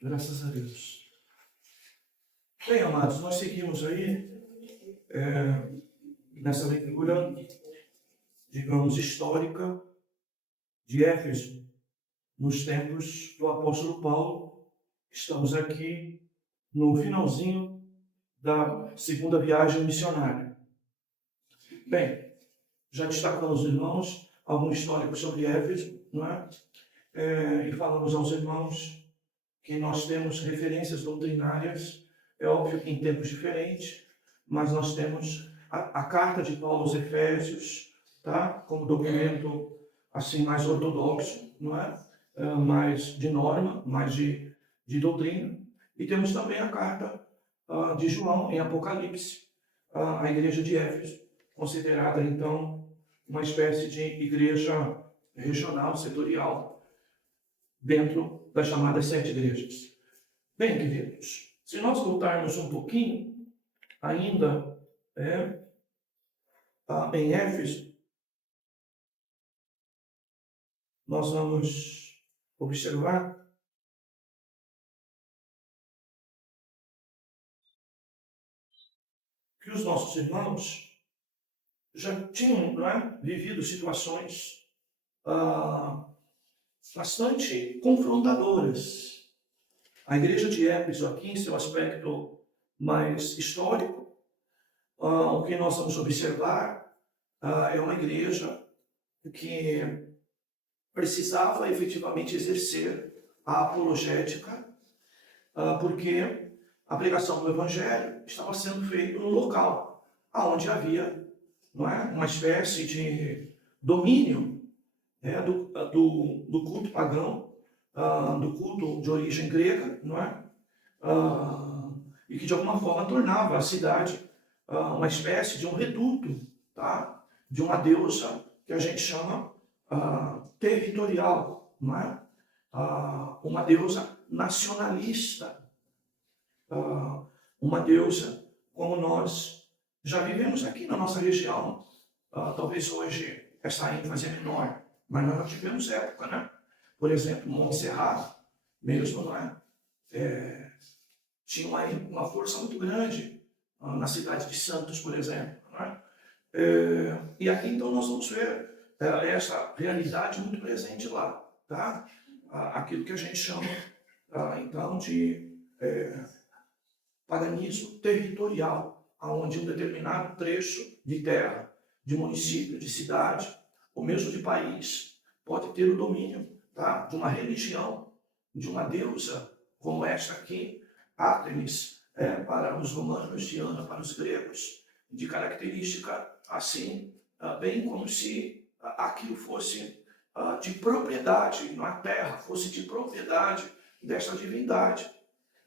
Graças a Deus. Bem, amados, nós seguimos aí nessa leitura, digamos, histórica de Éfeso, nos tempos do apóstolo Paulo. Estamos aqui no finalzinho da segunda viagem missionária. Bem, já destacamos, irmãos, algum histórico sobre Éfeso, não é? E falamos aos irmãos que nós temos referências doutrinárias, é óbvio que em tempos diferentes, mas nós temos a carta de Paulo aos Efésios, tá? Como documento assim mais ortodoxo, não é? Mais de norma, mais de doutrina. E temos também a carta de João em Apocalipse, à igreja de Éfeso, considerada então uma espécie de igreja regional, setorial, dentro das chamadas 7 igrejas. Bem, queridos, se nós voltarmos um pouquinho, ainda em Éfeso, nós vamos observar que os nossos irmãos já tinham vivido situações bastante confrontadoras. A igreja de Éfeso, aqui em seu aspecto mais histórico, o que nós vamos observar é uma igreja que precisava efetivamente exercer a apologética, porque a pregação do evangelho estava sendo feita no local onde havia uma espécie de domínio do culto pagão, do culto de origem grega, e que de alguma forma tornava a cidade uma espécie de um reduto, tá? De uma deusa que a gente chama territorial, uma deusa nacionalista, uma deusa como nós já vivemos aqui na nossa região. Talvez hoje essa ênfase é menor, mas nós já tivemos época, Por exemplo, Montserrat mesmo, tinha uma força muito grande na cidade de Santos, por exemplo, e aqui então nós vamos ver essa realidade muito presente lá, tá? Aquilo que a gente chama então de paganismo territorial, onde um determinado trecho de terra, de município, de cidade, ou mesmo de país, pode ter o domínio, tá? De uma religião, de uma deusa como esta aqui, Ártemis, para os romanos, Diana para os gregos, de característica assim, bem como se aquilo fosse de propriedade, a terra fosse de propriedade desta divindade.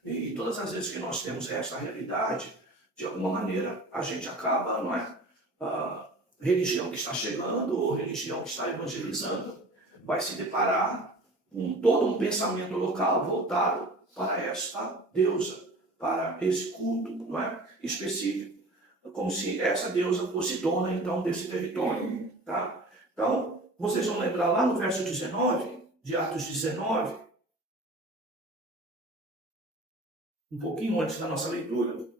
E todas as vezes que nós temos essa realidade, de alguma maneira a gente acaba, religião que está chegando ou religião que está evangelizando, vai se deparar com todo um pensamento local voltado para esta deusa, para esse culto, específico, como se essa deusa fosse dona então desse território, tá? Então, vocês vão lembrar lá no verso 19, de Atos 19, um pouquinho antes da nossa leitura,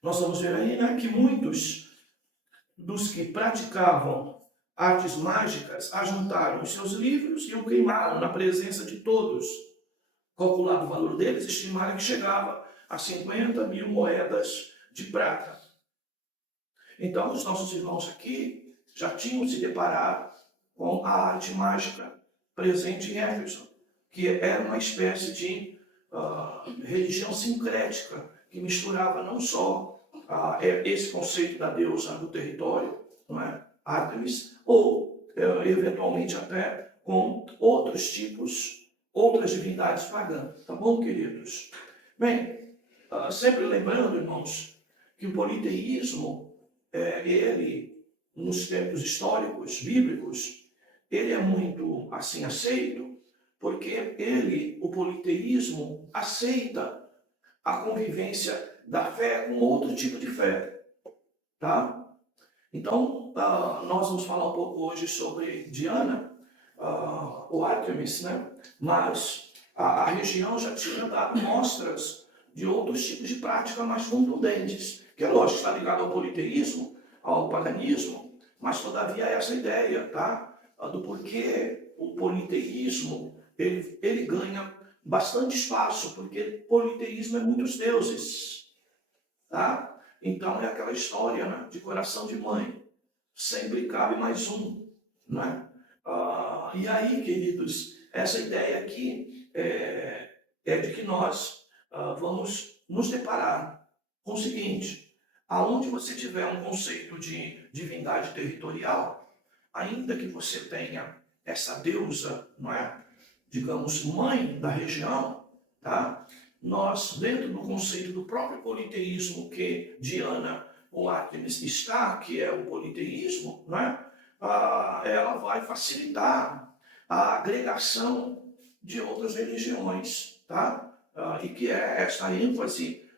nós vamos ver aí que muitos dos que praticavam artes mágicas ajuntaram os seus livros e o queimaram na presença de todos. Calculado o valor deles, estimaram que chegava a 50.000 moedas de prata. Então, os nossos irmãos aqui já tinham se deparado com a arte mágica presente em Éfeso, que era uma espécie de religião sincrética, que misturava não só esse conceito da deusa do território, Ártemis, ou eventualmente até com outros tipos, outras divindades pagãs. Tá bom, queridos? Bem, sempre lembrando, irmãos, que o politeísmo, ele, nos tempos históricos, bíblicos, ele é muito assim aceito, porque o politeísmo aceita a convivência da fé com outro tipo de fé, tá? Então, nós vamos falar um pouco hoje sobre Diana, o Artemis, né? Mas a região já tinha dado mostras de outros tipos de prática mais contundentes, que é lógico, está ligado ao politeísmo, ao paganismo, mas todavia essa ideia, tá? Do porquê o politeísmo ele ganha bastante espaço, porque politeísmo é muitos deuses, tá? Então é aquela história, né, de coração de mãe, sempre cabe mais um, né? E aí, queridos, essa ideia aqui é de que nós vamos nos deparar com o seguinte: aonde você tiver um conceito de divindade territorial, ainda que você tenha essa deusa, não é? Digamos, mãe da região, tá? Nós, dentro do conceito do próprio politeísmo que Diana ou Artemis está, que é o politeísmo, não é? Ela vai facilitar a agregação de outras religiões, tá? E que é esta ênfase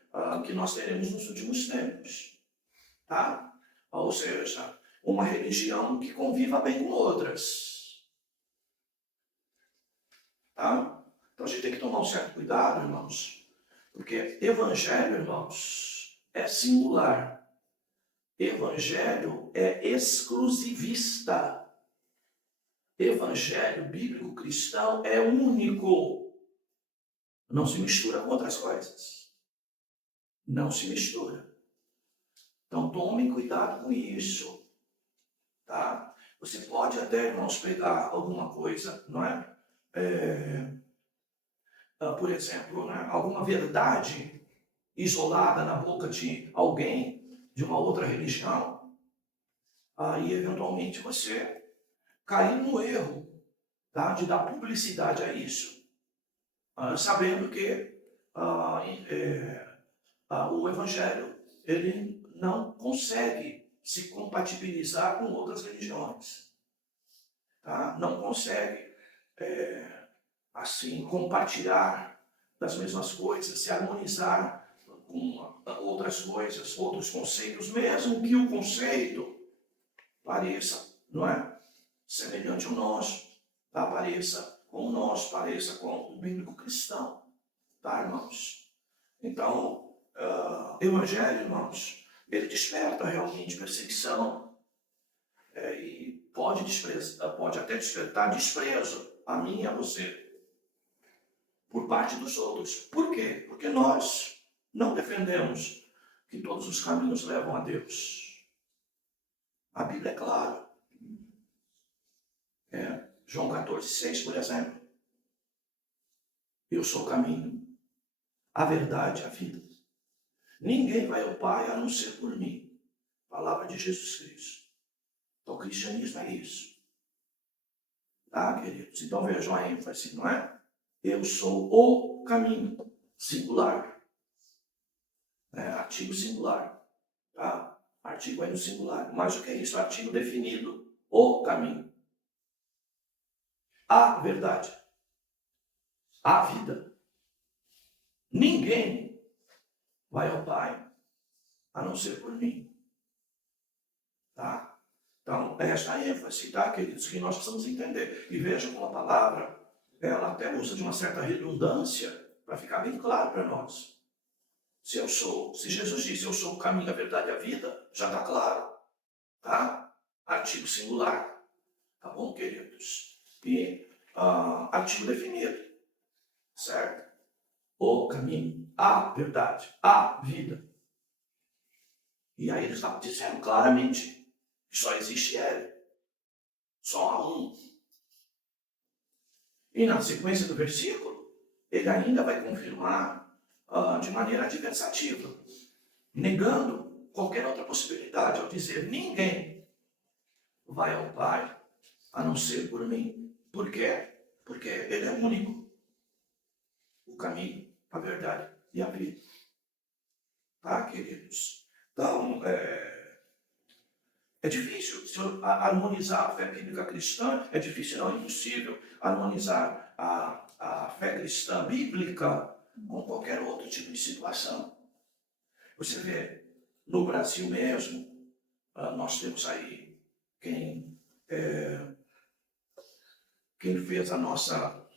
que nós teremos nos últimos tempos, tá? Ou seja, uma religião que conviva bem com outras, tá? Então a gente tem que tomar um certo cuidado, irmãos, porque evangelho, irmãos, é singular. Evangelho é exclusivista. Evangelho bíblico cristão é único. Não se mistura com outras coisas. Não se mistura. Então tomem cuidado com isso, tá? Você pode até, irmãos, pegar alguma coisa, não é? Por exemplo, né? Alguma verdade isolada na boca de alguém de uma outra religião, aí eventualmente você cair no erro, tá? De dar publicidade a isso, sabendo que o Evangelho ele não consegue se compatibilizar com outras religiões, tá? Não consegue assim compartilhar das mesmas coisas, se harmonizar com outras coisas, outros conceitos, mesmo que o conceito pareça, não é, semelhante ao nosso, tá? Pareça com o nosso, pareça com o bíblico cristão, tá, irmãos? Então, evangelho, irmãos, ele desperta realmente perseguição, e pode até despertar desprezo a mim e a você por parte dos outros. Por quê? Porque nós não defendemos que todos os caminhos levam a Deus. A Bíblia é clara. João 14,6, por exemplo. Eu sou o caminho, a verdade e a vida. Ninguém vai ao Pai a não ser por mim. Palavra de Jesus Cristo. Então, o cristianismo é isso. Tá, queridos? Então, vejam a ênfase, não é? Eu sou o caminho, singular. Artigo singular. Tá? Artigo aí no singular. Mas o que é isso? Artigo definido. O caminho. A verdade. A vida. Ninguém vai ao Pai a não ser por mim. Tá? Então, esta é a ênfase, tá, queridos, que nós precisamos entender. E vejam como a palavra, ela até usa de uma certa redundância para ficar bem claro para nós. Se Jesus disse, eu sou o caminho, a verdade e a vida, já está claro, tá? Artigo singular, tá bom, queridos? E artigo definido, certo? O caminho, a verdade, a vida. E aí ele está dizendo claramente que só existe ele. Só há um. E na sequência do versículo, ele ainda vai confirmar de maneira adversativa, negando qualquer outra possibilidade, ao dizer: ninguém vai ao Pai a não ser por mim. Por quê? Porque ele é único. O caminho, a verdade e a vida. Tá, queridos? Então, é difícil harmonizar a fé bíblica cristã, é difícil, não, é impossível harmonizar a fé cristã bíblica com qualquer outro tipo de situação. Você vê, no Brasil mesmo, nós temos aí quem quem fez a nossa,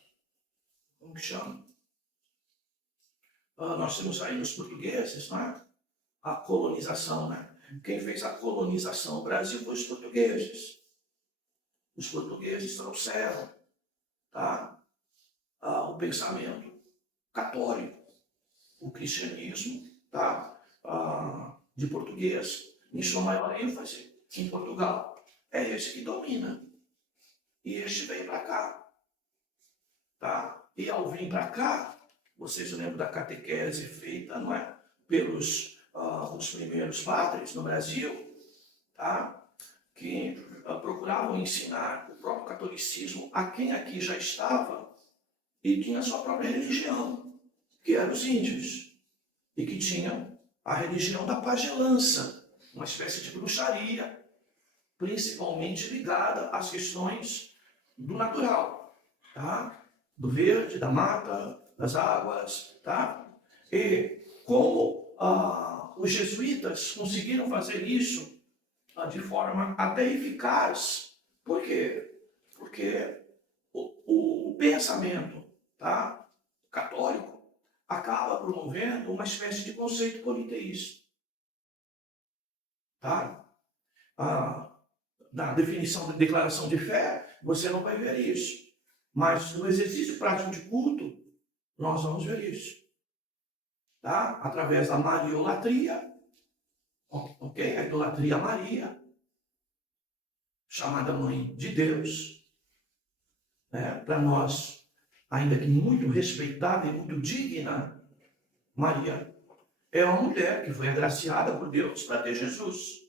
como que chama? Nós temos aí os portugueses, não é? A colonização, né? Quem fez a colonização no Brasil foi os portugueses. Os portugueses trouxeram, tá? O pensamento católico, o cristianismo, tá? De português, em sua maior ênfase em Portugal. É esse que domina. E este veio para cá, tá? E ao vir para cá, vocês lembram da catequese feita, não é? Pelos os primeiros padres no Brasil, tá? Que procuravam ensinar o próprio catolicismo a quem aqui já estava e tinha a sua própria religião, que eram os índios, e que tinham a religião da pagelança, uma espécie de bruxaria, principalmente ligada às questões do natural, tá? Do verde, da mata, das águas, tá? E como os jesuítas conseguiram fazer isso de forma até eficaz, por quê? Porque o pensamento, tá, católico acaba promovendo uma espécie de conceito politeísta, tá? Na definição da declaração de fé, você não vai ver isso. Mas no exercício prático de culto, nós vamos ver isso. Tá? Através da mariolatria, ok? A idolatria a Maria, chamada Mãe de Deus, né? Para nós, ainda que muito respeitada e muito digna, Maria é uma mulher que foi agraciada por Deus para ter Jesus.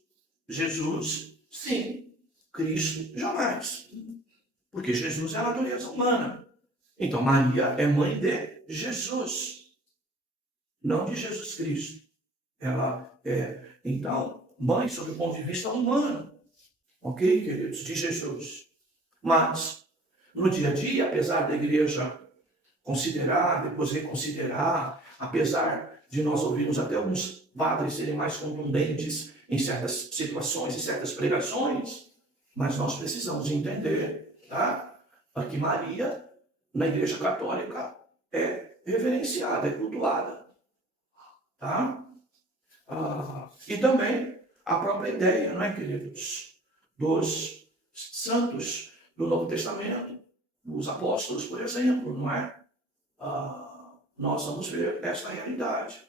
Jesus, sim. Cristo, jamais. Porque Jesus é a natureza humana. Então, Maria é mãe de Jesus, não de Jesus Cristo. Ela é, então, mãe sob o ponto de vista humano, ok, queridos, de Jesus. Mas, no dia a dia, apesar da igreja considerar, depois reconsiderar, apesar de nós ouvirmos até alguns padres serem mais contundentes em certas situações, em certas pregações, mas nós precisamos entender, tá? Que Maria, na Igreja Católica, é reverenciada, é cultuada, tá? E também a própria ideia, não é, queridos, dos santos do Novo Testamento, os apóstolos, por exemplo, não é? Nós vamos ver esta realidade.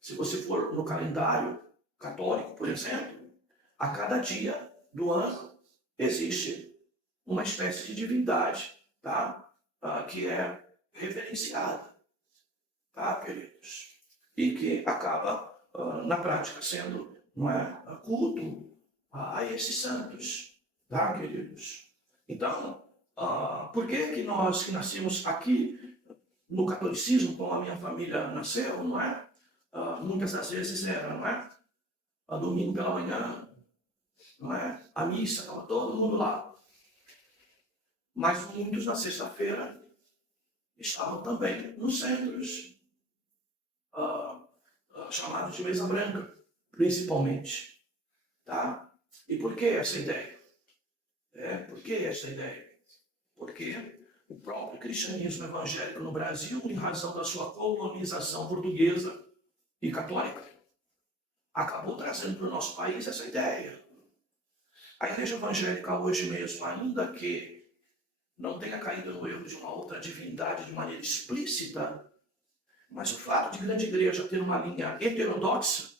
Se você for no calendário católico, por exemplo, a cada dia do ano existe uma espécie de divindade, tá? Que é reverenciada, tá, queridos? E que acaba, na prática, sendo, não é, culto a esses santos, tá, queridos? Então, por que nós que nascemos aqui no catolicismo, como a minha família nasceu, não é? Muitas das vezes era, não é? Domingo pela manhã, não é? A missa, estava todo mundo lá. Mas muitos na sexta-feira estavam também nos centros, chamados de mesa branca, principalmente. Tá? E por que essa ideia? Por que essa ideia? Porque o próprio cristianismo evangélico no Brasil, em razão da sua colonização portuguesa e católica, acabou trazendo para o nosso país essa ideia. A igreja evangélica hoje mesmo, ainda que não tenha caído no erro de uma outra divindade de maneira explícita, mas o fato de grande igreja ter uma linha heterodoxa,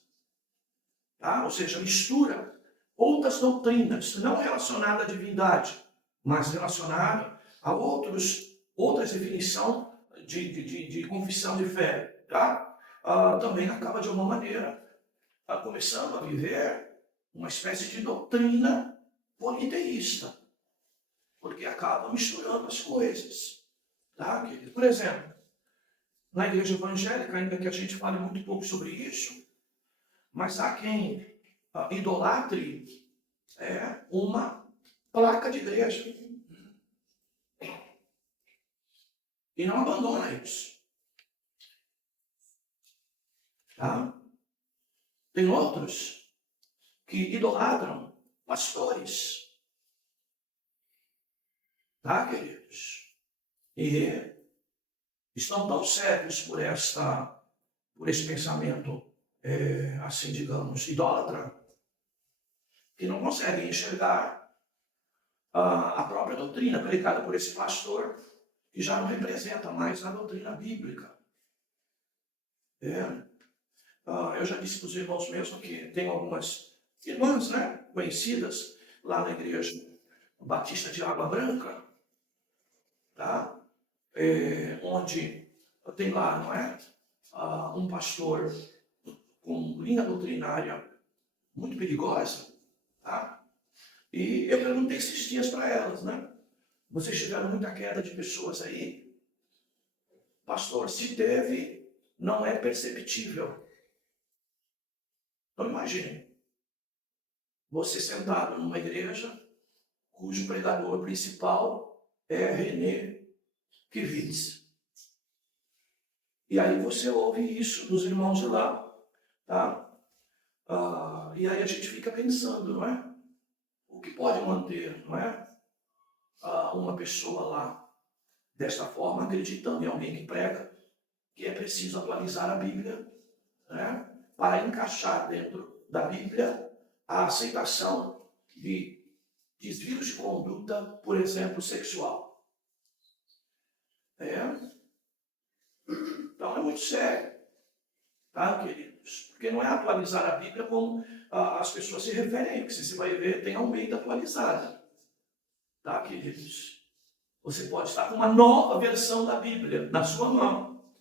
tá? Ou seja, mistura outras doutrinas, não relacionadas à divindade, mas relacionadas a outras definições de confissão de fé, tá? Também acaba de alguma maneira começando a viver uma espécie de doutrina politeísta, porque acaba misturando as coisas, tá, querido? Por exemplo, na igreja evangélica, ainda que a gente fale muito pouco sobre isso, mas há quem idolatre uma placa de igreja e não abandona isso, tá? Tem outros que idolatram pastores, Tá, queridos? E estão tão cegos por esse pensamento, assim, digamos, idólatra, que não conseguem enxergar a própria doutrina pregada por esse pastor, que já não representa mais a doutrina bíblica. Eu já disse para os irmãos mesmo que tem algumas irmãs, né, conhecidas lá na igreja Batista de Água Branca, tá? Onde tem lá, não é? Um pastor com linha doutrinária muito perigosa, tá? E eu perguntei esses dias para elas, né? Vocês tiveram muita queda de pessoas aí? Pastor, se teve, não é perceptível. Então imagine, você sentado numa igreja cujo pregador principal é René Kivitz. E aí você ouve isso dos irmãos de lá, tá? E aí a gente fica pensando, não é? O que pode manter, não é? Uma pessoa lá, desta forma, acreditando em alguém que prega, que é preciso atualizar a Bíblia, né? Para encaixar dentro da Bíblia a aceitação de desvios de conduta, por exemplo, sexual. Então é muito sério, tá, queridos? Porque não é atualizar a Bíblia como as pessoas se referem, porque você vai ver, tem Almeida atualizada, tá, queridos? Você pode estar com uma nova versão da Bíblia na sua mão.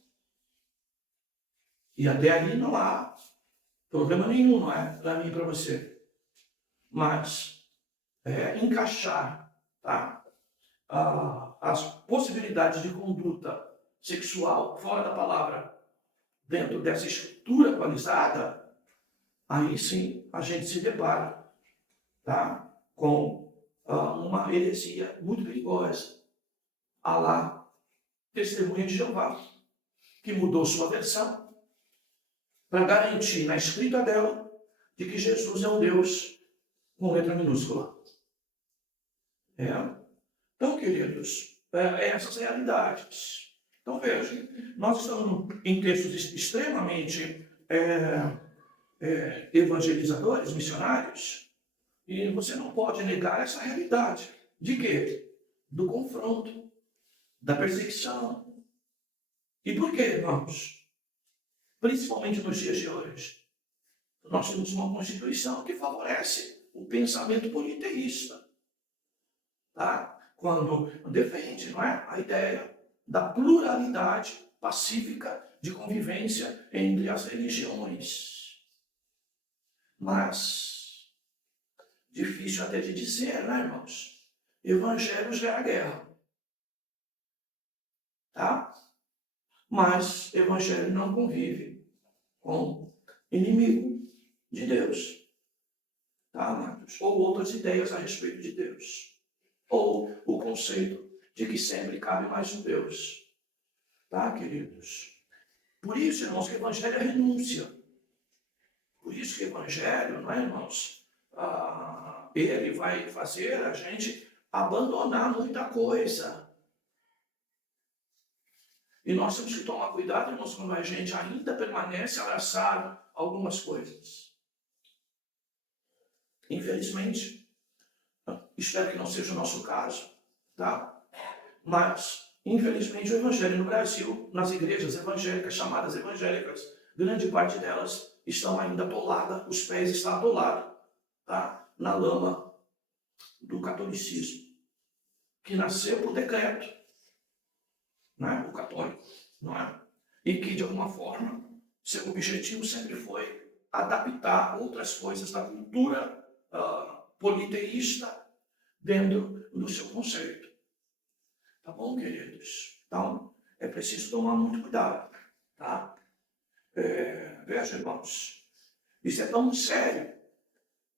E até aí não há problema nenhum, não é? Para mim e para você. Mas encaixar, tá? As possibilidades de conduta sexual fora da palavra dentro dessa estrutura atualizada, aí sim a gente se depara, tá? Com uma heresia muito perigosa, à lá Testemunha de Jeová, que mudou sua versão para garantir na escrita dela de que Jesus é um Deus com letra minúscula. Então, queridos, essas realidades. Então, vejam, nós estamos em textos extremamente evangelizadores, missionários, e você não pode negar essa realidade. De quê? Do confronto, da perseguição. E por quê, irmãos? Principalmente nos dias de hoje. Nós temos uma Constituição que favorece o pensamento politeísta. Tá? Quando defende, não é, a ideia da pluralidade pacífica de convivência entre as religiões. Mas, difícil até de dizer, né, irmãos? Evangelho gera guerra. Tá? Mas evangelho não convive com inimigo de Deus. Tá, amados? Ou outras ideias a respeito de Deus. Ou o conceito de que sempre cabe mais um Deus. Tá, queridos? Por isso, irmãos, que o evangelho é renúncia. Por isso que o evangelho, não é, irmãos? Ele vai fazer a gente abandonar muita coisa. E nós temos que tomar cuidado, irmãos, quando a gente ainda permanece abraçado a algumas coisas. Infelizmente, espero que não seja o nosso caso, tá? Mas, infelizmente, o evangelho no Brasil, nas igrejas evangélicas, chamadas evangélicas, grande parte delas estão ainda atoladas, os pés estão atolados, tá? Na lama do catolicismo, que nasceu por decreto, né? O católico, não é? E que, de alguma forma, seu objetivo sempre foi adaptar outras coisas da cultura politeísta dentro do seu conceito. Tá bom, queridos? Então, é preciso tomar muito cuidado, tá? Veja, irmãos, isso é tão sério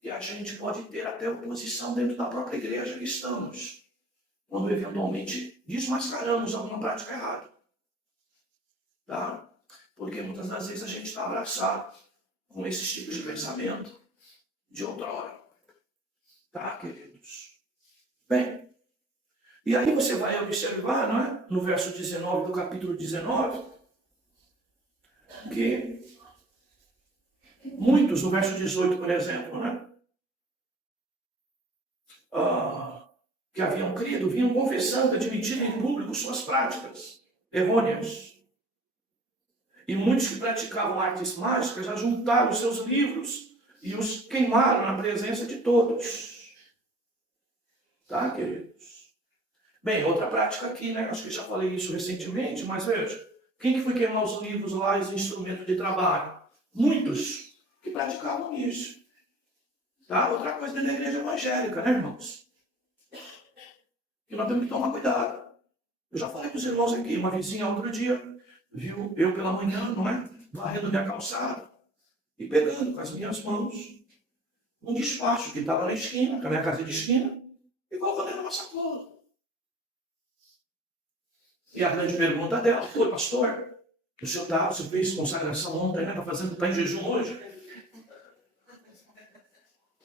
que a gente pode ter até oposição dentro da própria igreja que estamos, quando eventualmente desmascaramos alguma prática errada, tá? Porque muitas das vezes a gente está abraçado com esses tipos de pensamento de outrora, tá, queridos? Bem, E aí você vai observar, não é? No verso 19 do capítulo 19, que muitos, no verso 18, por exemplo, né? Que haviam crido, vinham confessando, admitindo em público suas práticas errôneas. E muitos que praticavam artes mágicas ajuntaram os seus livros e os queimaram na presença de todos. Tá, queridos? Bem, outra prática aqui, né? Acho que já falei isso recentemente, mas veja. Quem que foi queimar os livros lá e os instrumentos de trabalho? Muitos que praticavam isso. Tá? Outra coisa dentro da igreja evangélica, né, irmãos? E nós temos que tomar cuidado. Eu já falei para os irmãos aqui, uma vizinha outro dia, viu eu pela manhã, não é? Varrendo minha calçada e pegando com as minhas mãos um despacho que estava na esquina, com a minha casa de esquina, e colocando dentro de uma sacola. E a grande pergunta dela foi, pastor, o senhor você fez consagração ontem, né? Está em jejum hoje?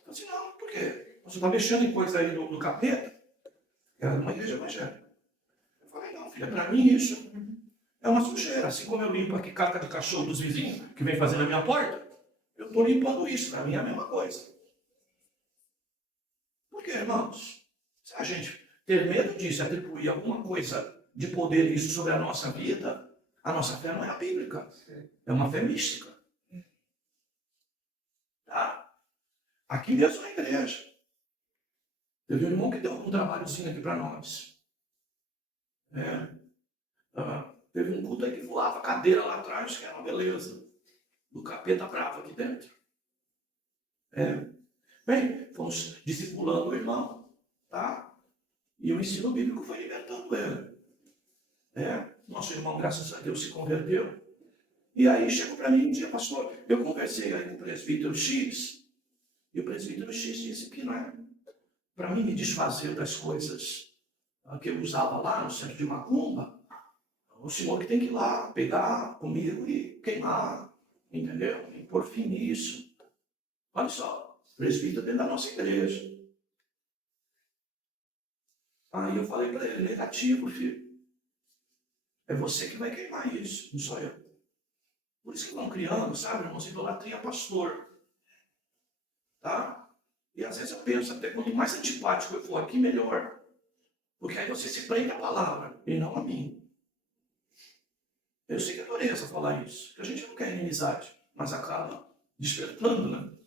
Eu disse, não, por quê? Você está mexendo em coisa aí do capeta? Era uma igreja evangélica. Eu falei, não, filha, para mim isso é uma sujeira. Assim como eu limpo aqui caca de cachorro dos vizinhos que vem fazer na minha porta, eu estou limpando isso. Para mim é a mesma coisa. Por quê, irmãos? Se a gente ter medo disso, atribuir alguma coisa de poder isso sobre a nossa vida, a nossa fé não é a bíblica. É uma fé mística. Tá? Aqui mesmo na igreja. Teve um irmão que deu um trabalhozinho aqui para nós. Teve um culto aí que voava cadeira lá atrás, que era uma beleza. Do capeta bravo aqui dentro. Bem, fomos discipulando o irmão, tá? E o ensino bíblico foi libertando ele. Nosso irmão, graças a Deus, se converteu. E aí chegou para mim um dia, pastor, eu conversei aí com o presbítero X, e o presbítero X disse que não é para mim me desfazer das coisas que eu usava lá no centro de Macumba, o senhor que tem que ir lá, pegar comigo e queimar, entendeu? E pôr fim nisso. Olha só, presbítero dentro da nossa igreja. Aí eu falei para ele, negativo, filho. É você que vai queimar isso, não sou eu. Por isso que vão criando, sabe, irmãos, idolatria pastor. Tá? E às vezes eu penso, até quanto mais antipático eu for aqui, melhor. Porque aí você se prende à palavra e não a mim. Eu sei que é dureza falar isso, que a gente não quer inimizade, mas acaba despertando, né?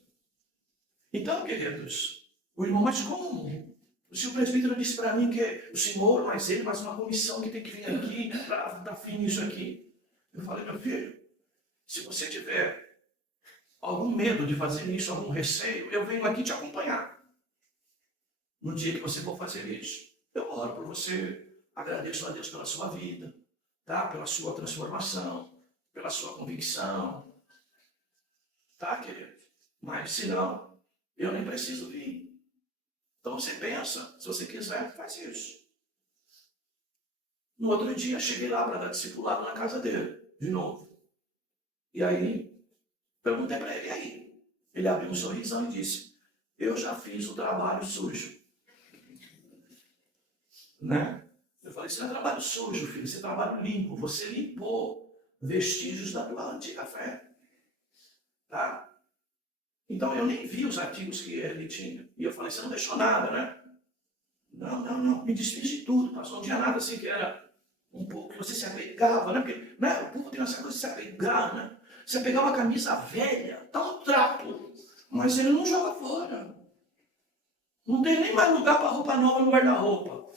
Então, queridos, o irmão, mas como? O senhor presbítero disse para mim que o senhor, mais ele, mais uma comissão que tem que vir aqui para dar fim nisso aqui. Eu falei, meu filho, se você tiver algum medo de fazer isso, algum receio, eu venho aqui te acompanhar. No dia que você for fazer isso, eu oro por você, agradeço a Deus pela sua vida, tá? Pela sua transformação, pela sua convicção, tá, querido? Mas se não, eu nem preciso vir. Então você pensa, se você quiser, faz isso. No outro dia, cheguei lá para dar discipulado na casa dele, de novo. E aí, perguntei para ele, e aí? Ele abriu um sorrisão e disse, eu já fiz o trabalho sujo. Né? Eu falei, isso não é trabalho sujo, filho, isso é trabalho limpo. Você limpou vestígios da tua antiga fé. Tá? Então eu nem vi os artigos que ele tinha. E eu falei, você não deixou nada, né? Não, me desfiz de tudo, pastor. Não tinha nada assim que era um pouco que você se apegava, né? Porque né, o povo tem essa coisa de se apegar, né? Você pegar uma camisa velha, tá um trapo, mas ele não joga fora. Não tem nem mais lugar para roupa nova no guarda-roupa.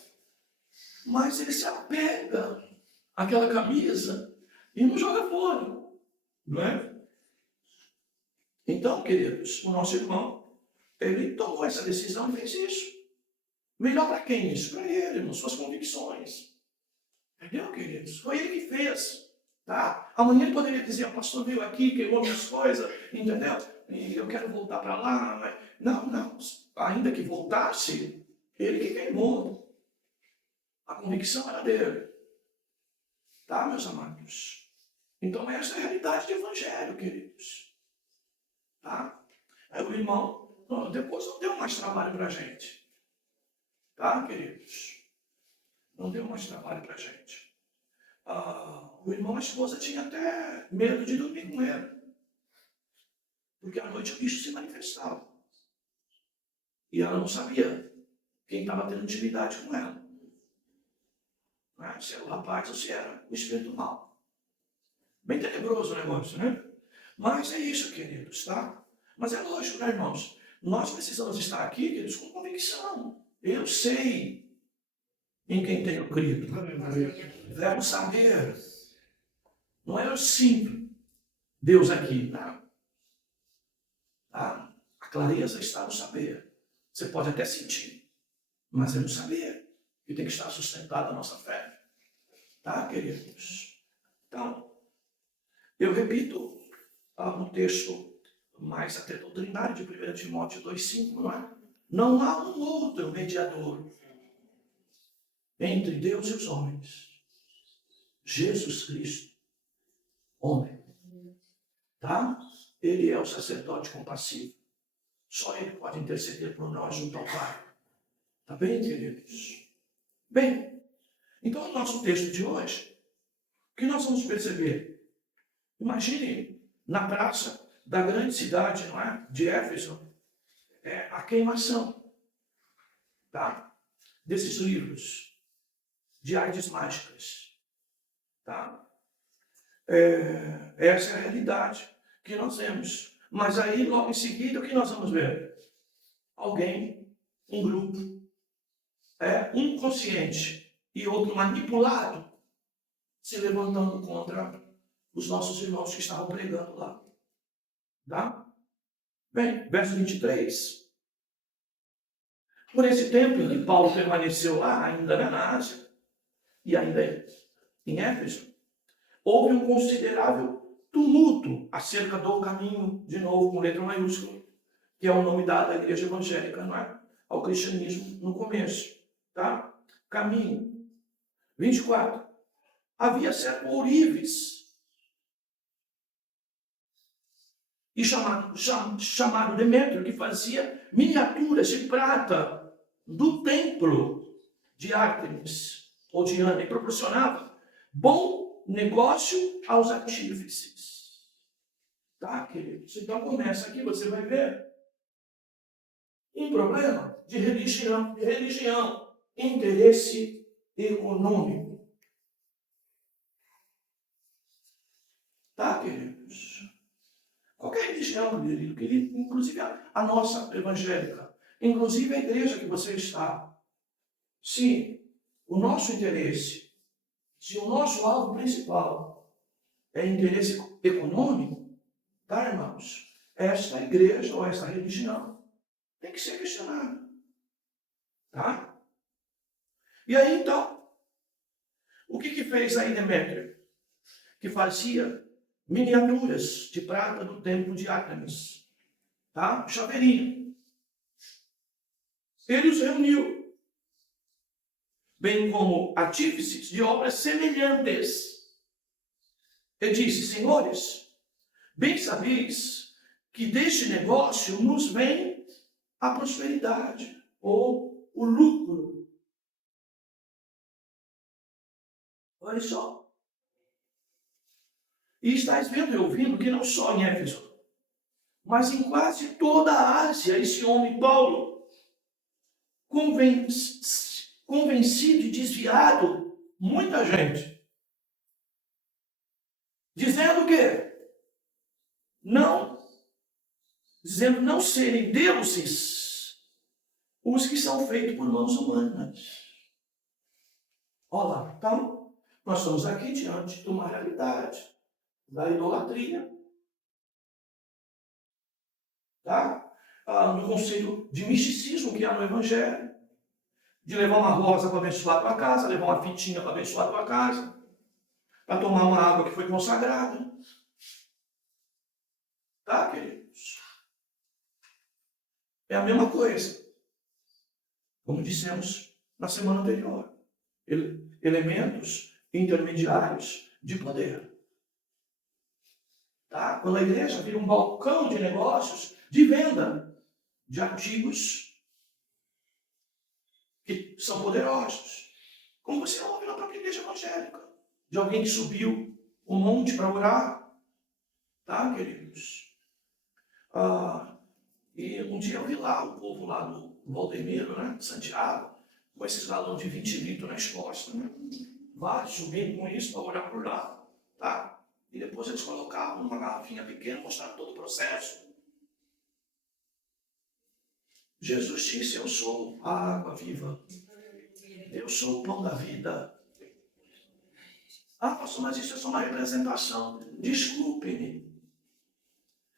Mas ele se apega àquela camisa e não joga fora. Não é? Então, queridos, o nosso irmão, ele tomou essa decisão e fez isso. Melhor para quem isso? Para ele, nas suas convicções. Entendeu, queridos? Foi ele que fez. Tá? Amanhã ele poderia dizer, o pastor veio aqui, queimou minhas coisas, entendeu? E eu quero voltar para lá. Mas... Não. Ainda que voltasse, ele que queimou. A convicção era dele. Tá, meus amados? Então essa é a realidade do evangelho, queridos. Tá? Aí o irmão, depois não deu mais trabalho para a gente. Tá, queridos? Não deu mais trabalho para a gente. O irmão, a esposa tinha até medo de dormir com ele. Porque à noite o bicho se manifestava. E ela não sabia quem estava tendo intimidade com ela. Se era o rapaz ou se era o espírito mal. Bem tenebroso o negócio, né? Mas é isso, queridos, tá? Mas é lógico, né, irmãos? Nós precisamos estar aqui, queridos, com convicção. Eu sei em quem tenho crido. Devemos saber. Não é eu sinto Deus aqui, não. Tá? A clareza está no saber. Você pode até sentir, mas é no saber que tem que estar sustentada a nossa fé. Tá, queridos? Então, eu repito um texto mais até doutrinário de 1 Timóteo 2,5, não é? Não há um outro mediador entre Deus e os homens. Jesus Cristo, homem. Tá? Ele é o sacerdote compassivo. Só ele pode interceder por nós junto ao Pai. Tá bem, queridos? Bem, então o nosso texto de hoje, o que nós vamos perceber? Imagine na praça da grande cidade, não é? De Éfeso, a queimação, tá? Desses livros de artes mágicas, tá? Essa é a realidade que nós vemos. Mas aí, logo em seguida, o que nós vamos ver? Alguém, um grupo, um consciente e outro manipulado, se levantando contra os nossos irmãos que estavam pregando lá. Tá? Bem, verso 23. Por esse tempo em que Paulo permaneceu lá, ainda na Ásia, e ainda em Éfeso, houve um considerável tumulto acerca do caminho, de novo com letra maiúscula, que é o nome dado à igreja evangélica, não é? Ao cristianismo no começo. Tá? Caminho. 24. Havia certo ourives, e chamado Demétrio, que fazia miniaturas de prata do templo de Ártemis, ou de Diana, e proporcionava bom negócio aos artífices. Tá, queridos? Então começa aqui, você vai ver um problema de religião, interesse econômico. Tá, queridos? Qualquer religião, querido, inclusive a nossa evangélica, inclusive a igreja que você está. Se o nosso interesse, se o nosso alvo principal é interesse econômico, tá, irmãos? Esta igreja ou esta religião tem que ser questionada. Tá? E aí, então, o que fez aí Demétrio? Que fazia miniaturas de prata do templo de Ártemis. Tá? Chaveirinho. Ele os reuniu, bem como artífices de obras semelhantes. Ele disse: senhores, bem sabeis que deste negócio nos vem a prosperidade ou o lucro. Olha só. E estáis vendo e ouvindo que não só em Éfeso, mas em quase toda a Ásia, esse homem Paulo, convencido e desviado, muita gente, dizendo que não serem deuses os que são feitos por mãos humanas. Olha lá, então, nós estamos aqui diante de uma realidade da idolatria, tá? No conceito de misticismo que há no Evangelho, de levar uma rosa para abençoar a tua casa, levar uma fitinha para abençoar a tua casa, para tomar uma água que foi consagrada. Tá, queridos? É a mesma coisa. Como dissemos na semana anterior. Elementos intermediários de poder. Tá? Quando a igreja vira um balcão de negócios, de venda de artigos que são poderosos. Como você ouve na própria igreja evangélica, de alguém que subiu o monte para orar, tá, queridos? E um dia eu vi lá o povo lá do Valdemiro, né, de Santiago, com esses galões de 20 litros nas costas, né? Vários subindo com isso para orar por lá, tá? E depois eles colocavam numa garrafinha pequena, mostraram todo o processo. Jesus disse: eu sou a água viva, eu sou o pão da vida. Ah, pastor, mas isso é só uma representação. Desculpe-me.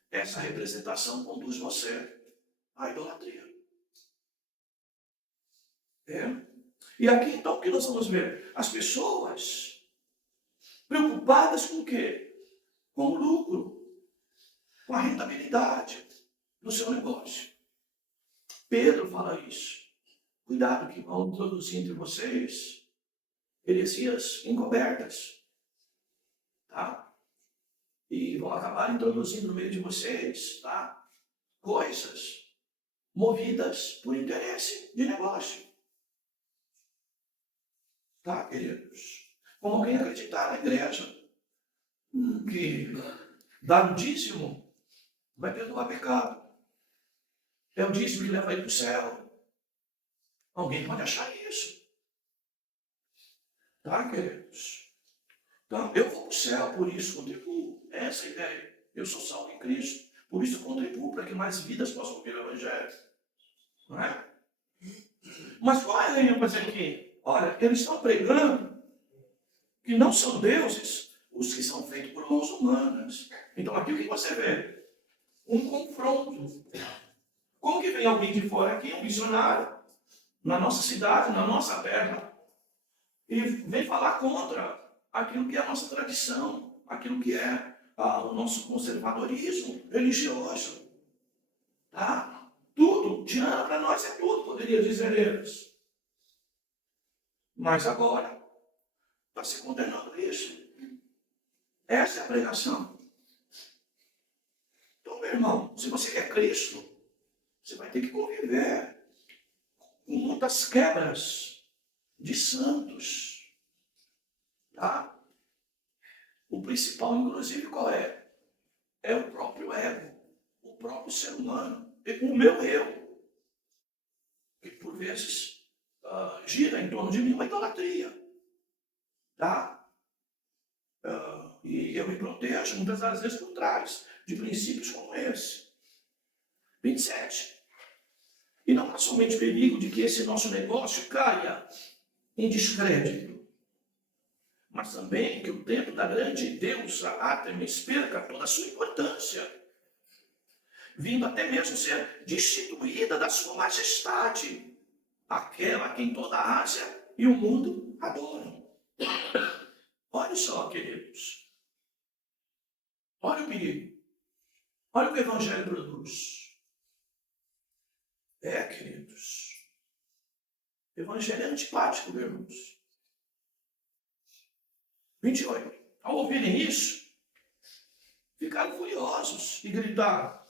Essa representação conduz você à idolatria. E aqui então o que nós vamos ver? As pessoas preocupadas com o quê? Com o lucro, com a rentabilidade do seu negócio. Pedro fala isso. Cuidado que vão introduzir entre vocês heresias encobertas, tá? E vão acabar introduzindo no meio de vocês, tá? Coisas movidas por interesse de negócio. Tá, queridos? Como alguém acreditar na igreja que dar o dízimo vai perdoar pecado. É o dízimo que leva ele para o céu. Alguém pode achar isso. Tá, queridos? Então, eu vou para o céu, por isso contribuo. Essa é a ideia. Eu sou salvo em Cristo. Por isso eu contribuo para que mais vidas possam ouvir o Evangelho. Não é? Mas qual é a ênfase aqui? Olha, eles estão pregando que não são deuses os que são feitos por mãos humanas. Então aqui o que você vê? Um confronto. Como que vem alguém de fora aqui, um missionário, na nossa cidade, na nossa terra, e vem falar contra aquilo que é a nossa tradição, aquilo que é o nosso conservadorismo religioso. Tá? Tudo, Diana para nós é tudo, poderia dizer eles. Mas agora, está se condenando isso. Essa é a pregação. Então, meu irmão, se você quer Cristo, você vai ter que conviver com muitas quebras de santos. Tá? O principal, inclusive, qual é? É o próprio ego, o próprio ser humano, o meu eu, que por vezes gira em torno de mim uma idolatria. Tá? E eu me protejo, muitas das vezes, por trás de princípios como esse. 27. E não há somente perigo de que esse nosso negócio caia em descrédito, mas também que o templo da grande deusa Ártemis perca toda a sua importância, vindo até mesmo ser destituída da sua majestade, aquela a quem toda a Ásia e o mundo adoram. Olha só, queridos. Olha o perigo. Olha o que o Evangelho produz. Queridos. O Evangelho é antipático, meus irmãos. 28. Ao ouvirem isso, ficaram furiosos e gritaram: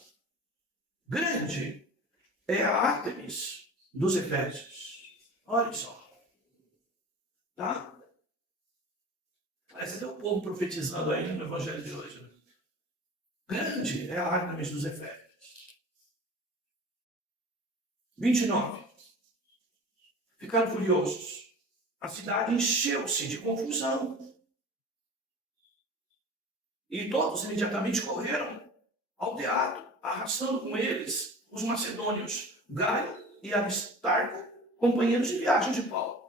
grande é a Ártemis dos Efésios. Olha só. Tá? Parece até o povo profetizando aí no Evangelho de hoje. Né? Grande é a Ártemis dos Efésios. 29. Ficaram furiosos. A cidade encheu-se de confusão. E todos imediatamente correram ao teatro, arrastando com eles os macedônios Gaio e Aristarco, companheiros de viagem de Paulo.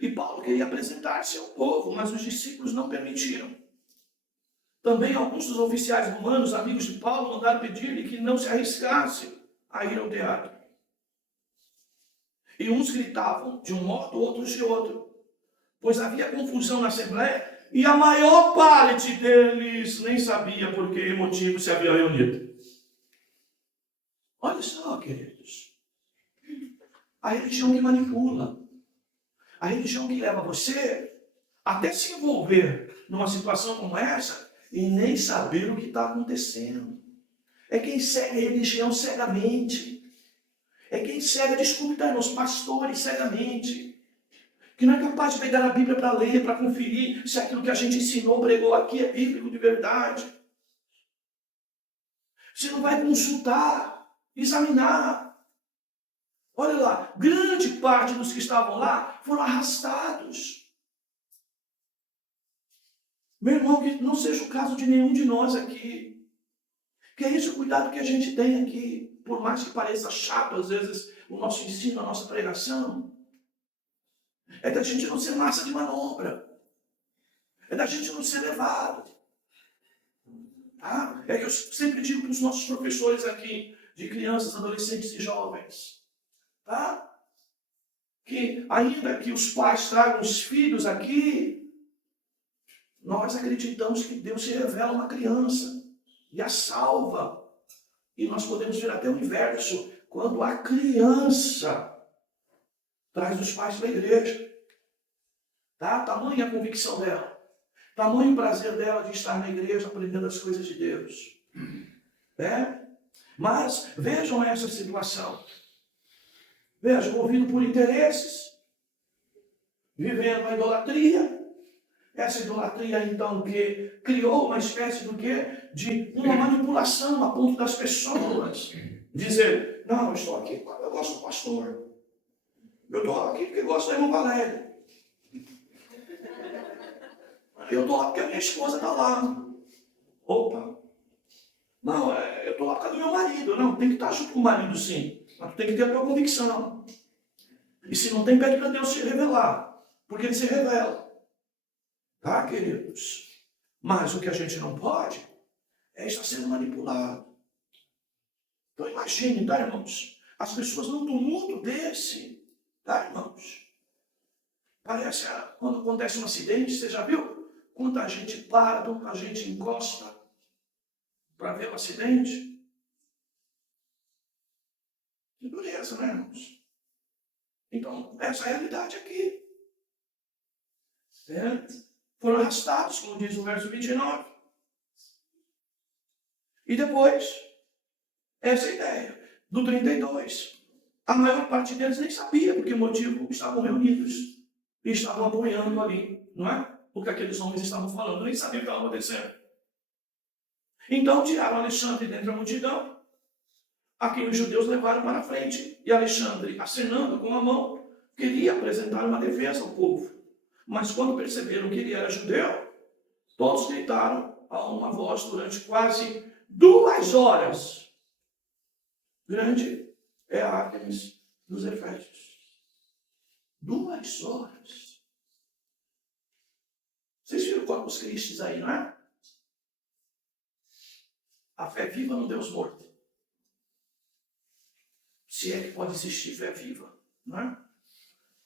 E Paulo queria apresentar-se ao povo, mas os discípulos não permitiram. Também alguns dos oficiais romanos, amigos de Paulo, mandaram pedir-lhe que não se arriscasse a ir ao teatro. E uns gritavam de um modo, outros de outro, pois havia confusão na assembleia e a maior parte deles nem sabia por que motivo se havia reunido. Olha só, queridos. A religião que manipula. A religião que leva você até se envolver numa situação como essa e nem saber o que está acontecendo. É quem segue a religião cegamente. é quem cega, desculpe, tá, irmãos, pastores cegamente, que não é capaz de pegar a Bíblia para ler, para conferir se aquilo que a gente ensinou, pregou aqui é bíblico de verdade. Você não vai consultar, examinar. Olha lá, grande parte dos que estavam lá foram arrastados. Meu irmão, que não seja o caso de nenhum de nós aqui. Que é esse o cuidado que a gente tem aqui. Por mais que pareça chato, às vezes, o nosso ensino, a nossa pregação, é da gente não ser massa de manobra. É da gente não ser levado. Tá? É que eu sempre digo para os nossos professores aqui, de crianças, adolescentes e jovens, tá? Que ainda que os pais tragam os filhos aqui, nós acreditamos que Deus se revela a uma criança e a salva. E nós podemos ver até o inverso, quando a criança traz os pais para a igreja. Tá? Tamanha a convicção dela. Tamanho o prazer dela de estar na igreja aprendendo as coisas de Deus. É? Mas vejam essa situação. Vejam, movido por interesses, vivendo a idolatria. Essa idolatria, então, que criou uma espécie do quê? De uma manipulação a ponto das pessoas dizer, não, eu estou aqui porque eu gosto do pastor. Eu estou aqui porque eu gosto da irmã Valéria. Eu estou lá porque a minha esposa está lá. Opa! Não, eu estou lá por causa do meu marido. Não, tem que estar junto com o marido, sim. Mas tu tem que ter a tua convicção. E se não tem, pede para Deus se revelar. Porque ele se revela. Tá, queridos? Mas o que a gente não pode é estar sendo manipulado. Então imagine, tá, irmãos? As pessoas num tumulto desse, tá, irmãos? Parece quando acontece um acidente, você já viu? Quanta gente para, quanta gente encosta para ver o acidente. Que dureza, né, irmãos? Então, essa é a realidade aqui. Certo? Foram arrastados, como diz o verso 29. E depois, essa ideia do 32. A maior parte deles nem sabia por que motivo estavam reunidos e estavam apoiando ali, não é? O que aqueles homens estavam falando, nem sabiam o que estava acontecendo. Então tiraram Alexandre dentre a multidão, a quem os judeus levaram para a frente. E Alexandre, acenando com a mão, queria apresentar uma defesa ao povo. Mas quando perceberam que ele era judeu, todos gritaram a uma voz durante quase 2 horas. Grande é a Ártemis dos Efésios. 2 horas. Vocês viram o Corpus Christi aí, não é? A fé viva no Deus morto. Se é que pode existir fé viva, não é?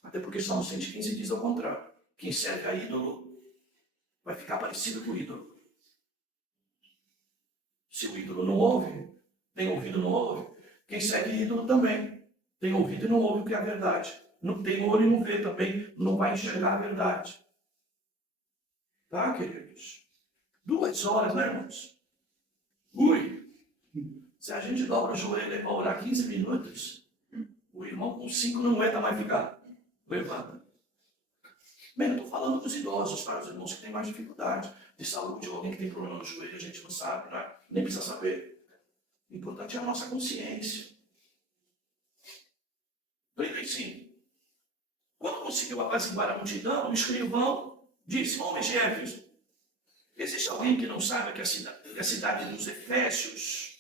Até porque Salmo 115 diz ao contrário. Quem serve a ídolo vai ficar parecido com o ídolo. Se o ídolo não ouve, tem ouvido, não ouve. Quem segue ídolo também tem ouvido e não ouve o que é a verdade. Não tem olho e não vê também, não vai enxergar a verdade. Tá, queridos? 2 horas, né, irmãos? Ui! Se a gente dobra o joelho para orar 15 minutos, o irmão com 5 não aguenta mais ficar. Levanta. Bem, eu estou falando dos idosos, para os irmãos que têm mais dificuldade de saúde, ou alguém que tem problema no joelho, a gente não sabe, né? Nem precisa saber. O importante é a nossa consciência. 35. Quando conseguiu apaziguar a multidão, o escrivão disse, homens de Éfeso, existe alguém que não saiba que a cidade dos Efésios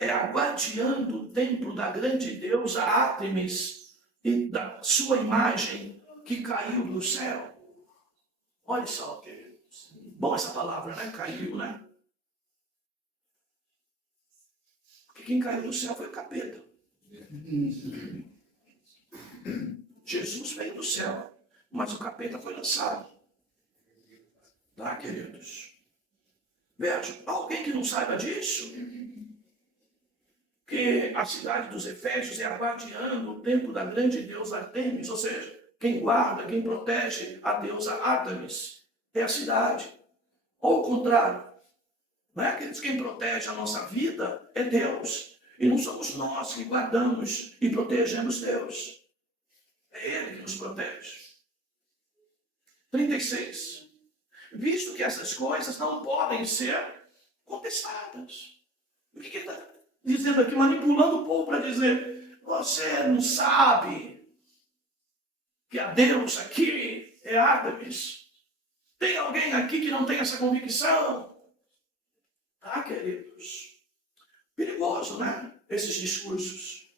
é a guardiã do templo da grande deusa Ártemis e da sua imagem que caiu do céu? Olha só, queridos. Bom essa palavra, né? Caiu, né? Porque quem caiu do céu foi o capeta. Jesus veio do céu, mas o capeta foi lançado. Tá, queridos? Vejam, alguém que não saiba disso, que a cidade dos Efésios é a guardiã do templo da grande deusa Ártemis, ou seja, quem guarda, quem protege a deusa Ártemis é a cidade. Ou o contrário, não é aqueles quem protege a nossa vida é Deus. E não somos nós que guardamos e protegemos Deus. É Ele que nos protege. 36. Visto que essas coisas não podem ser contestadas. O que ele está dizendo aqui? Manipulando o povo para dizer: você não sabe que a deusa aqui é Ártemis. Tem alguém aqui que não tem essa convicção? Ah, queridos. Perigoso, né? Esses discursos.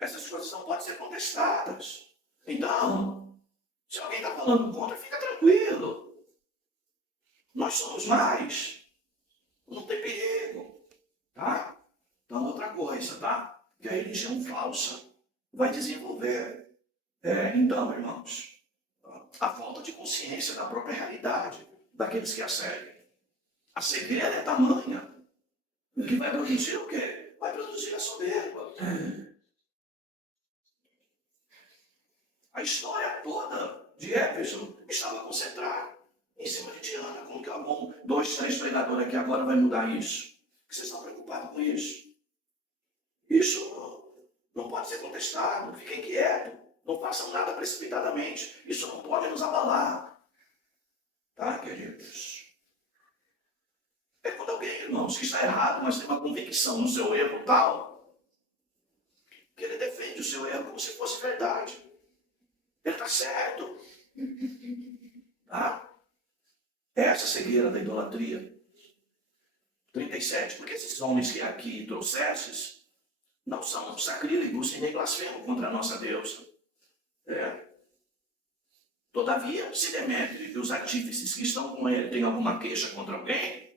Essas coisas não podem ser contestadas. Então, se alguém está falando contra, fica tranquilo. Nós somos mais. Não tem perigo. Tá? Então, outra coisa, tá? Que a religião falsa vai desenvolver. Então, irmãos, a falta de consciência da própria realidade daqueles que a seguem. A cegueira é tamanha. O que vai produzir o quê? Vai produzir a soberba. A história toda de Éfeso estava concentrada em cima de Diana. Como que algum 2, 3 pregadores aqui agora vai mudar isso? Porque vocês estão preocupados com isso. Isso não pode ser contestado. Fiquem quietos. Não façam nada precipitadamente. Isso não pode nos abalar. Tá, queridos? É quando alguém, irmãos, que está errado, mas tem uma convicção no seu erro tal, que ele defende o seu erro como se fosse verdade. Ele está certo. Tá? Essa cegueira da idolatria. 37. Porque esses homens que aqui trouxestes não são sacrílegos e nem blasfemam contra a nossa deusa. Todavia, se Demétrio e os artífices que estão com ele têm alguma queixa contra alguém,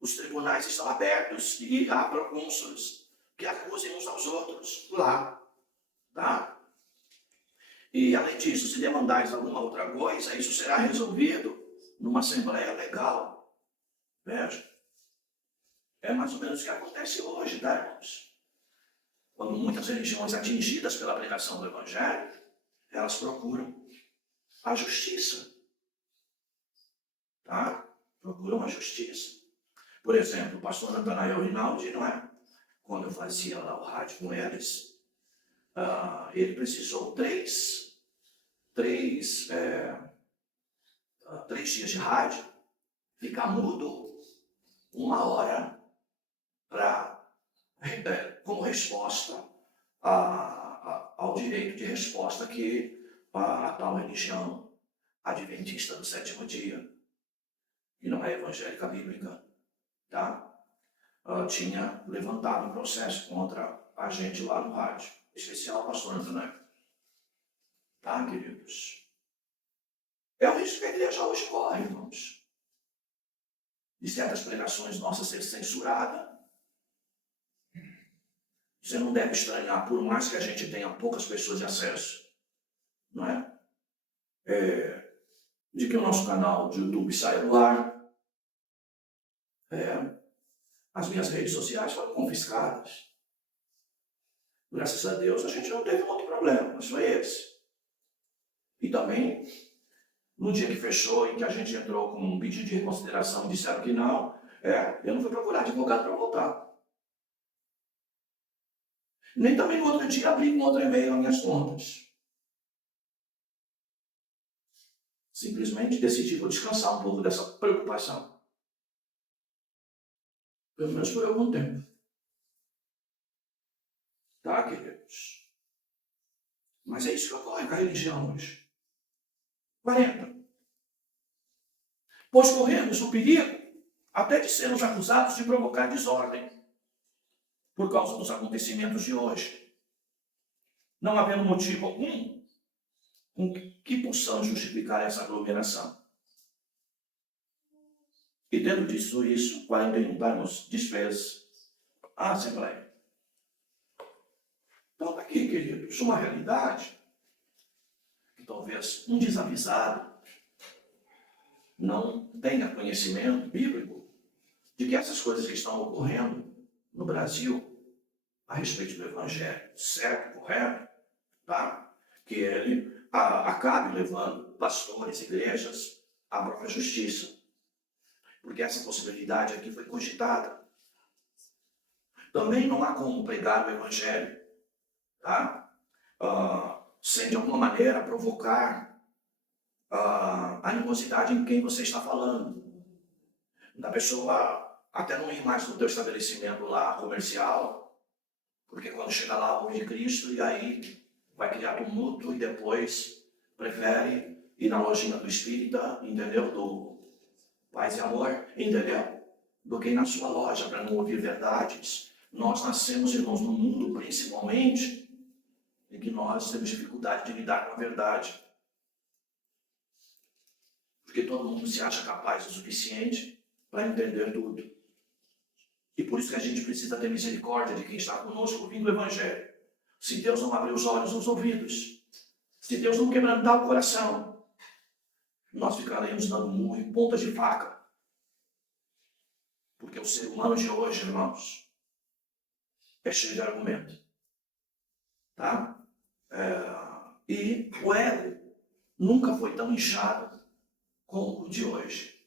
os tribunais estão abertos e há procônsules que acusem uns aos outros lá. Tá? E, além disso, se demandais alguma outra coisa, isso será resolvido numa assembleia legal. Veja. É mais ou menos o que acontece hoje, tá, irmãos? Quando muitas religiões atingidas pela pregação do Evangelho, elas procuram a justiça. Tá? Procuram a justiça. Por exemplo, o pastor Natanael Rinaldi, não é? Quando eu fazia lá o rádio com eles, ele precisou três dias de rádio, ficar mudo 1 hora como resposta ao direito de resposta que a tal religião adventista do 7º dia, que não é evangélica bíblica, tá? Tinha levantado um processo contra a gente lá no rádio, especial o pastor Antônio. Tá, queridos? É o risco que a igreja hoje corre, irmãos. De certas pregações nossas ser censurada. Você não deve estranhar, por mais que a gente tenha poucas pessoas de acesso, não é? De que o nosso canal de YouTube saia do ar. As minhas redes sociais foram confiscadas. Graças a Deus a gente não teve outro problema, mas foi esse. E também, no dia que fechou e que a gente entrou com um pedido de reconsideração e disseram que não, eu não fui procurar advogado para voltar. Nem também no outro dia abri um outro e-mail nas minhas contas. Simplesmente decidi vou descansar um pouco dessa preocupação. Pelo menos por algum tempo. Tá, queridos? Mas é isso que ocorre com a religião hoje. 40. Pois corremos o perigo até de sermos acusados de provocar desordem por causa dos acontecimentos de hoje. Não havendo motivo algum com que possamos justificar essa aglomeração. E tendo dito isso, 41, darmos desfez à Assembleia. Então, está aqui, queridos, uma realidade que talvez um desavisado não tenha conhecimento bíblico de que essas coisas que estão ocorrendo no Brasil a respeito do Evangelho certo, correto, tá? Que ele acabe levando pastores, igrejas à própria justiça. Porque essa possibilidade aqui foi cogitada. também não há como pregar o evangelho, tá? Sem de alguma maneira provocar animosidade em quem você está falando. Da pessoa até não ir mais no teu estabelecimento lá comercial, porque quando chega lá ouve Cristo e aí vai criar tumulto e depois prefere ir na lojinha do espírita, entendeu? Do Paz e Amor, entendeu? Do que ir na sua loja para não ouvir verdades. Nós nascemos, irmãos, no mundo principalmente em que nós temos dificuldade de lidar com a verdade. Porque todo mundo se acha capaz o suficiente para entender tudo. E por isso que a gente precisa ter misericórdia de quem está conosco ouvindo o Evangelho. Se Deus não abrir os olhos, os ouvidos, se Deus não quebrantar o coração, nós ficaremos dando murro em pontas de faca. Porque o ser humano de hoje, irmãos, é cheio de argumento. Tá? E o ego nunca foi tão inchado como o de hoje.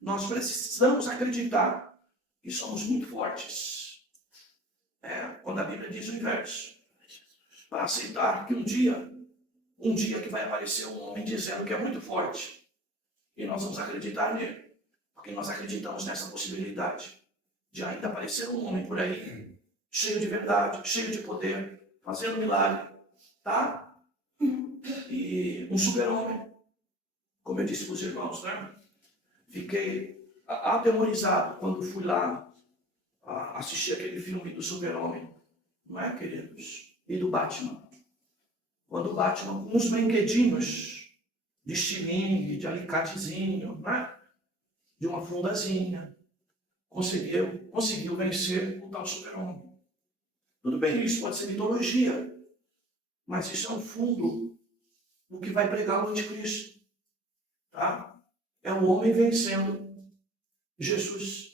Nós precisamos acreditar que somos muito fortes. Quando a Bíblia diz o inverso. Para aceitar que um dia que vai aparecer um homem dizendo que é muito forte. E nós vamos acreditar nele. Porque nós acreditamos nessa possibilidade de ainda aparecer um homem por aí, cheio de verdade, cheio de poder, fazendo milagre, tá? E um super-homem, como eu disse para os irmãos, né? Fiquei atemorizado quando fui lá assistir aquele filme do super-homem, não é, queridos? E do Batman. Quando o Batman, com uns brinquedinhos de estilingue, de alicatezinho, né? De uma fundazinha, conseguiu vencer o tal super-homem. Tudo bem, isso pode ser mitologia, mas isso é um fundo do que vai pregar o anticristo. Tá? É o homem vencendo Jesus,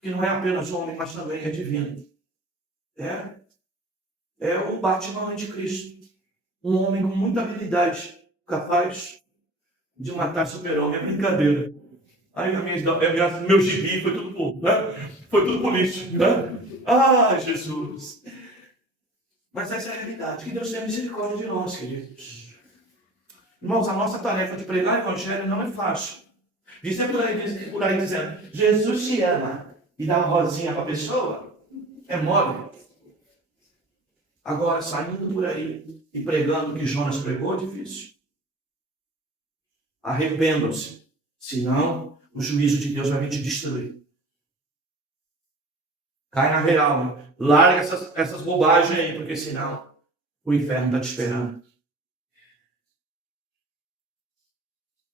que não é apenas homem, mas também é divino. É o Batman anticristo. Um homem com muita habilidade, capaz de matar super-homem. É brincadeira. Aí meu gibi foi tudo por, né? Foi tudo por lixo, né? Ah, Jesus! Mas essa é a realidade. Que Deus tenha misericórdia de nós, queridos. Irmãos, a nossa tarefa de pregar o Evangelho não é fácil. Dizer por aí dizendo, Jesus te ama, e dar uma rosinha para a pessoa, é mole. Agora, saindo por aí e pregando o que Jonas pregou, é difícil. Arrependam-se, senão o juízo de Deus vai vir te destruir. Cai na real, larga essas bobagens aí, porque senão o inferno está te esperando.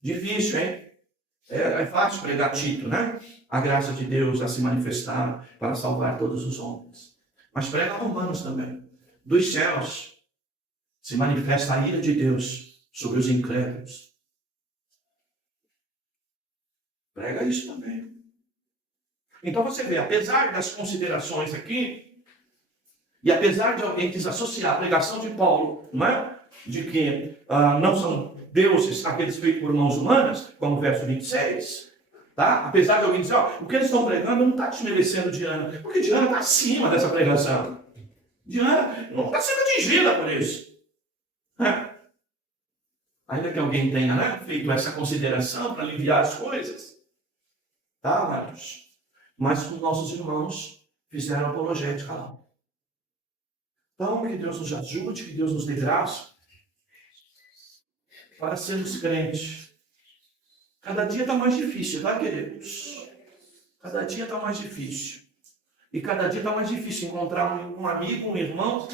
Difícil, hein? É fácil pregar Tito, né? A graça de Deus a se manifestar para salvar todos os homens. Mas prega Romanos também. Dos céus se manifesta a ira de Deus sobre os incrédulos. Prega isso também. Então você vê, apesar das considerações aqui, e apesar de alguém desassociar a pregação de Paulo, não é? De que não são deuses aqueles feitos por mãos humanas, como o verso 26, tá? Apesar de alguém dizer, o que eles estão pregando não está desmerecendo Diana, porque Diana está acima dessa pregação. Diana não está sendo atingida por isso. Ainda que alguém tenha, né, feito essa consideração para aliviar as coisas, tá, amados? Mas os nossos irmãos fizeram apologética lá. Então, que Deus nos ajude, que Deus nos dê graça para sermos crentes. Cada dia está mais difícil, tá, queridos? Cada dia está mais difícil. E cada dia está mais difícil encontrar um amigo, um irmão,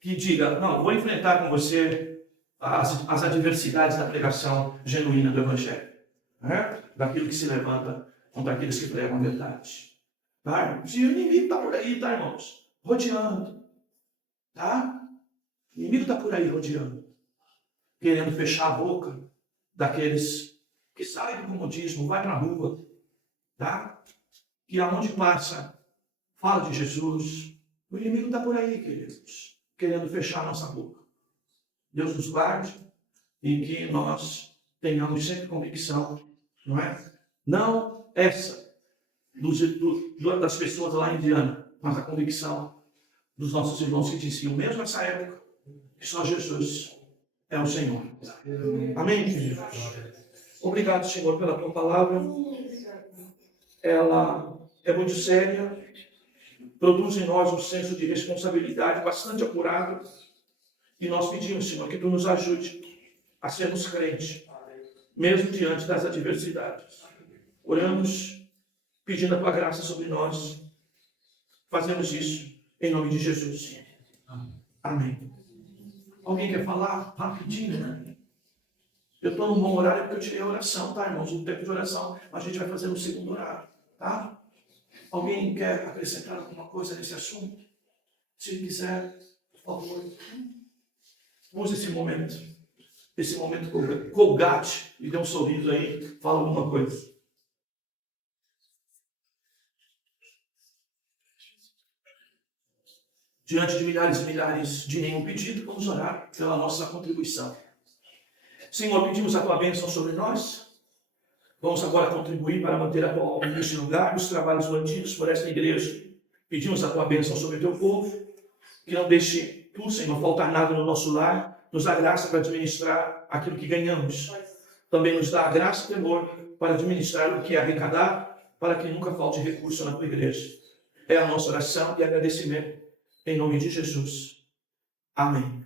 que diga, não, vou enfrentar com você as adversidades da pregação genuína do Evangelho. Né? Daquilo que se levanta contra aqueles que pregam a verdade. Tá? Se o inimigo está por aí, tá, irmãos? Rodeando. Tá? O inimigo está por aí rodeando. Querendo fechar a boca daqueles que saem do comodismo, vai para a rua. Tá? Que aonde passa, fala de Jesus. O inimigo está por aí, queridos. Querendo fechar a nossa boca. Deus nos guarde e que nós tenhamos sempre convicção, não é? Não essa das pessoas lá em Indiana, mas a convicção dos nossos irmãos que diziam, mesmo nessa época, que só Jesus é o Senhor. Amém, queridos? Obrigado, Senhor, pela tua palavra. Ela é muito séria, produz em nós um senso de responsabilidade bastante apurado. E nós pedimos, Senhor, que tu nos ajude a sermos crentes, mesmo diante das adversidades. Oramos pedindo a tua graça sobre nós. Fazemos isso em nome de Jesus. Amém. Alguém quer falar rapidinho, né? Eu estou num bom horário porque eu tirei a oração, tá, irmãos? O tempo de oração a gente vai fazer no segundo horário, tá? Alguém quer acrescentar alguma coisa nesse assunto? Se quiser, por favor, use esse momento colgate, e dê um sorriso aí, fala alguma coisa. Diante de milhares e milhares de nenhum pedido, vamos orar pela nossa contribuição. Senhor, pedimos a tua bênção sobre nós. Vamos agora contribuir para manter a tua obra neste lugar, os trabalhos mantidos por esta igreja. Pedimos a tua bênção sobre o teu povo, que não deixe tu, Senhor, faltar nada no nosso lar. Nos dá graça para administrar aquilo que ganhamos. Também nos dá graça e temor para administrar o que é arrecadado, para que nunca falte recurso na tua igreja. É a nossa oração e agradecimento. Em nome de Jesus. Amém.